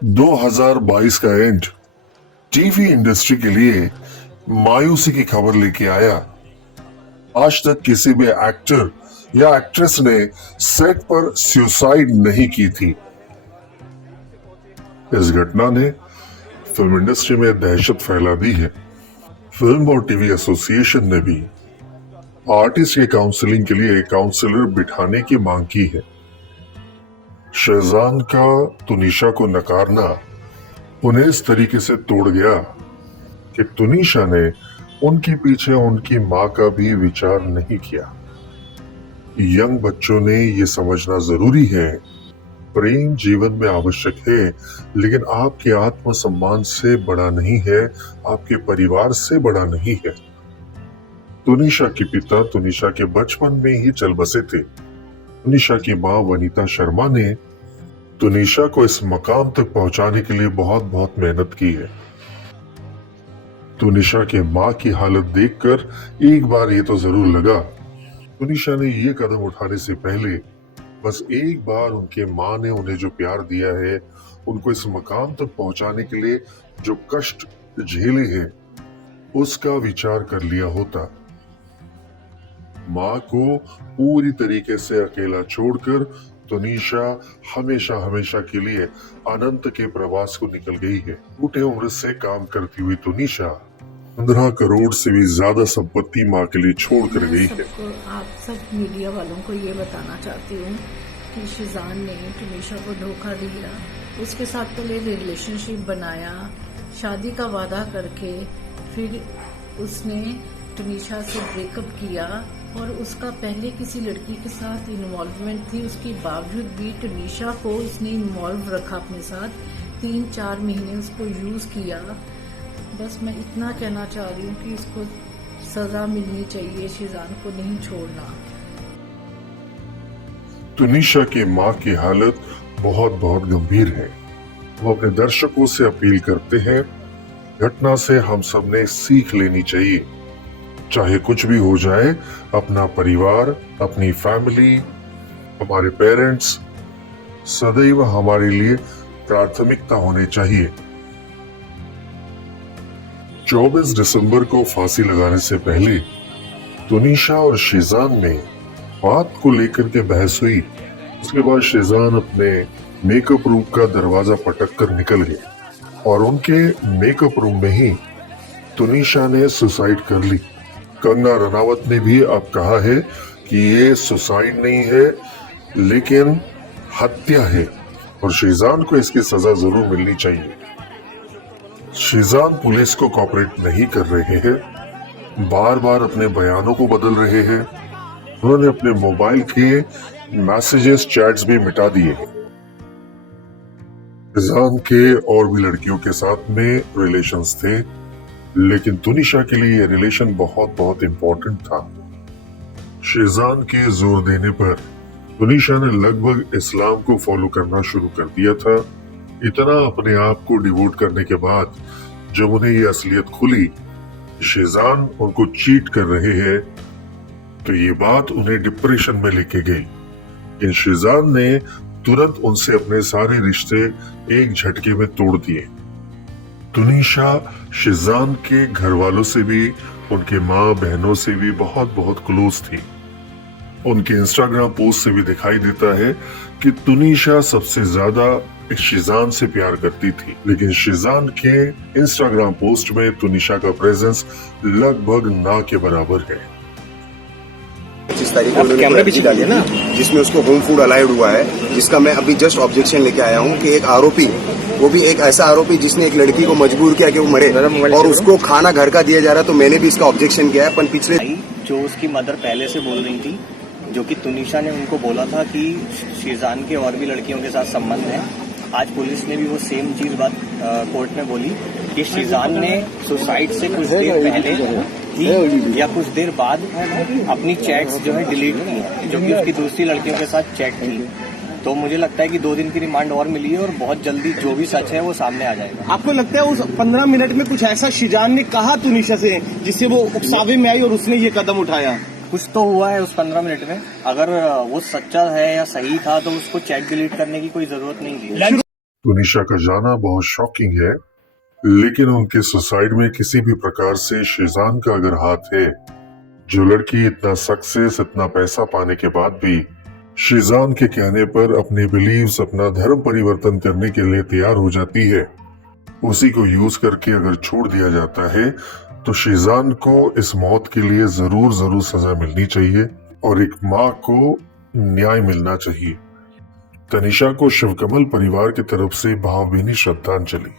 2022 का and TV industry के लिए मायूसी की खबर लेके आया। आज तक किसी भी एक्टर या एक्ट्रेस ने सेट पर सुसाइड नहीं की थी। इस घटना ने फिल्म इंडस्ट्री में दहशत फैला दी है। फिल्म और टीवी एसोसिएशन ने भी आर्टिस्ट के काउंसलिंग के लिए काउंसलर बिठाने की मांग की है। शहजान का तुनिशा को नकारना उन्हें इस तरीके से तोड़ गया कि तुनिशा ने उनके पीछे उनकी मां का भी विचार नहीं किया। यंग बच्चों ने ये समझना जरूरी है, प्रेम जीवन में आवश्यक है, लेकिन आपके आत्मसम्मान से बड़ा नहीं है, आपके परिवार से बड़ा नहीं है। तुनिशा के पिता तुनिशा के बचपन में ही चल बसे थे। तुनिशा की मां वनीता शर्मा ने तुनिशा को इस मकाम तक पहुंचाने के लिए बहुत बहुत मेहनत की है। तुनिशा के मां की हालत देखकर एक बार ये तो जरूर लगा, तुनिशा ने ये कदम उठाने से पहले बस एक बार उनके मां ने उन्हें जो प्यार दिया है, उनको इस मकाम तक पहुंचाने के लिए जो कष्ट झेले हैं, उसका विचार कर लिया होता। मां को पूरी तरीके से अकेला छोड़कर तुनिशा हमेशा हमेशा के लिए अनंत के प्रवास को निकल गई है। छोटे उम्र से काम करती हुई तुनिशा 15 करोड़ से भी ज्यादा संपत्ति मां के लिए छोड़ कर गई है। आप सब मीडिया वालों को ये बताना चाहती हूँ कि शहजान ने तुनिशा को धोखा दिया, उसके साथ पहले रिलेशनशिप बनाया, शादी का वादा करके फिर उसने तुनिशा से ब्रेकअप किया और उसका पहले किसी लड़की के साथ इन्वॉल्वमेंट थी। उसके बावजूद भी तुनिशा को उसने इन्वॉल्व रखा अपने साथ, 3-4 महीने उसको यूज किया। बस मैं इतना कहना चाह रही हूँ कि इसको सजा मिलनी चाहिए, शहजान को नहीं छोड़ना। तुनिशा के मां की हालत बहुत बहुत गंभीर है। वो अपने दर्शकों से अपील करते हैं, घटना से हम सबने सीख लेनी चाहिए। चाहे कुछ भी हो जाए, अपना परिवार, अपनी फैमिली, हमारे पेरेंट्स सदैव हमारे लिए प्राथमिकता होने चाहिए। 24 दिसंबर को फांसी लगाने से पहले तुनिशा और शहजान में बात को लेकर के बहस हुई। उसके बाद शहजान अपने मेकअप रूम का दरवाजा पटक कर निकल गए और उनके मेकअप रूम में ही तुनिशा ने सुसाइड कर ली। कंगना रनावत ने भी अब कहा है कि ये सुसाइड नहीं है, लेकिन हत्या है और शहजान को इसकी सजा जरूर मिलनी चाहिए। शहजान पुलिस को कोऑपरेट नहीं कर रहे हैं, बार बार अपने बयानों को बदल रहे हैं। उन्होंने अपने मोबाइल के मैसेजेस, चैट्स भी मिटा दिए हैं। शहजान के और भी लड़कियों के साथ में रिलेशंस थे, लेकिन तुनिशा के लिए ये रिलेशन बहुत बहुत इंपॉर्टेंट था। शहजान के जोर देने पर तुनिशा ने लगभग इस्लाम को फॉलो करना शुरू कर दिया था। इतना अपने आप को डिवोट करने के बाद जब उन्हें ये असलियत खुली, शहजान उनको चीट कर रहे हैं, तो ये बात उन्हें डिप्रेशन में लेके गई। लेकिन शहजान ने तुरंत उनसे अपने सारे रिश्ते एक झटके में तोड़ दिए। तुनिशा शहजान के घर वालों से भी, उनके माँ बहनों से भी बहुत बहुत क्लोज थी। उनके इंस्टाग्राम पोस्ट से भी दिखाई देता है कि तुनिशा सबसे ज्यादा शहजान से प्यार करती थी, लेकिन शहजान के इंस्टाग्राम पोस्ट में तुनिशा का प्रेजेंस लगभग ना के बराबर है। 25 तारीख को उन्होंने अर्जी डाली है ना, जिसमें उसको होम फूड अलाउड हुआ है, जिसका मैं अभी जस्ट ऑब्जेक्शन लेके आया हूँ कि एक आरोपी, वो भी एक ऐसा आरोपी जिसने एक लड़की को मजबूर किया कि वो मरे और उसको खाना घर का दिया जा रहा है, तो मैंने भी इसका ऑब्जेक्शन किया है। पर पिछले जो उसकी मदर पहले से बोल रही थी, जो कि तुनिशा ने उनको बोला था कि शहजान के और भी लड़कियों के साथ संबंध है। आज पुलिस ने भी वो सेम चीज बात कोर्ट में बोली कि शहजान ने सुसाइड से कुछ देर पहले थी या कुछ देर बाद अपनी चैट्स जो है डिलीट की, जो कि उसकी दूसरी लड़कियों के साथ चैट थी। तो मुझे लगता है कि 2 दिन की रिमांड और मिली है और बहुत जल्दी जो भी सच है वो सामने आ जाएगा। आपको लगता है उस 15 मिनट में कुछ ऐसा शहजान ने कहा तुनिशा से जिससे वो उकसावे में आई और उसने ये कदम उठाया? कुछ तो हुआ है उस 15 मिनट में। अगर वो सच्चा है या सही था तो उसको चैट डिलीट करने की कोई जरूरत नहीं थी। तुनिशा का जाना बहुत शॉकिंग है, लेकिन उनके सुसाइड में किसी भी प्रकार से शीजान का अगर हाथ है, जो लड़की इतना सक्सेस, इतना पैसा पाने के बाद भी शीजान के कहने पर अपने बिलीव्स, अपना धर्म परिवर्तन करने के लिए तैयार हो जाती है, उसी को यूज करके अगर छोड़ दिया जाता है, तो शीजान को इस मौत के लिए जरूर सजा मिलनी चाहिए और एक माँ को न्याय मिलना चाहिए। तनिषा को शिवकमल परिवार की तरफ से भावभीनी श्रद्धांजलि।